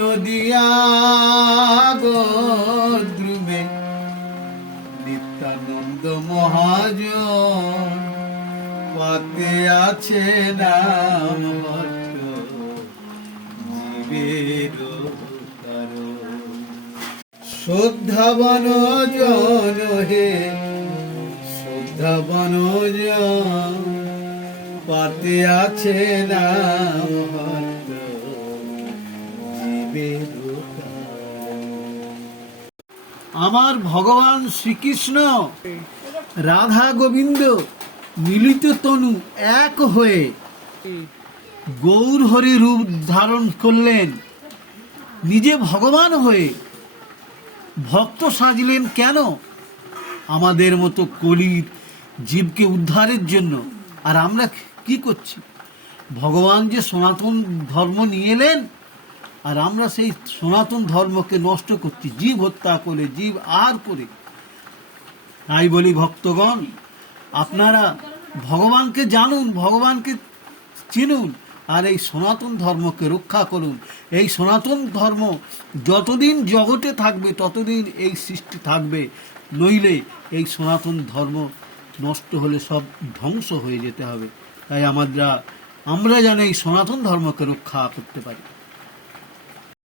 নদিয়া দ্রুমে নিত্যানন্দ মহাজন পাতে আছে নাম জীবের শ্রদ্ধাবান জন হে শ্রদ্ধাবান জন পাতে আছে নাম জীবের। আমার ভগবান শ্রীকৃষ্ণ রাধা গোবিন্দ মিলিত তনু এক হয়ে গৌর হরি রূপ ধারণ করলেন, নিজে ভগবান হয়ে ভক্ত সাজলেন। কেন? আমাদের মতো কলির জীবকে উদ্ধারের জন্য। আর আমরা কি করছি? ভগবান যে সনাতন ধর্ম নিয়ে এলেন, আর আমরা সেই সনাতন ধর্মকে নষ্ট করছি, জীব হত্যা করে, জীব আর করে। তাই বলি ভক্তগণ, আপনারা ভগবানকে জানুন, ভগবানকে চিনুন, আর এই সনাতন ধর্মকে রক্ষা করুন। এই সনাতন ধর্ম যতদিন জগতে থাকবে ততদিন এই সৃষ্টি থাকবে, নইলে এই সনাতন ধর্ম নষ্ট হলে সব ধ্বংস হয়ে যেতে হবে। তাই আমরা যেন এই সনাতন ধর্মকে রক্ষা করতে পারি।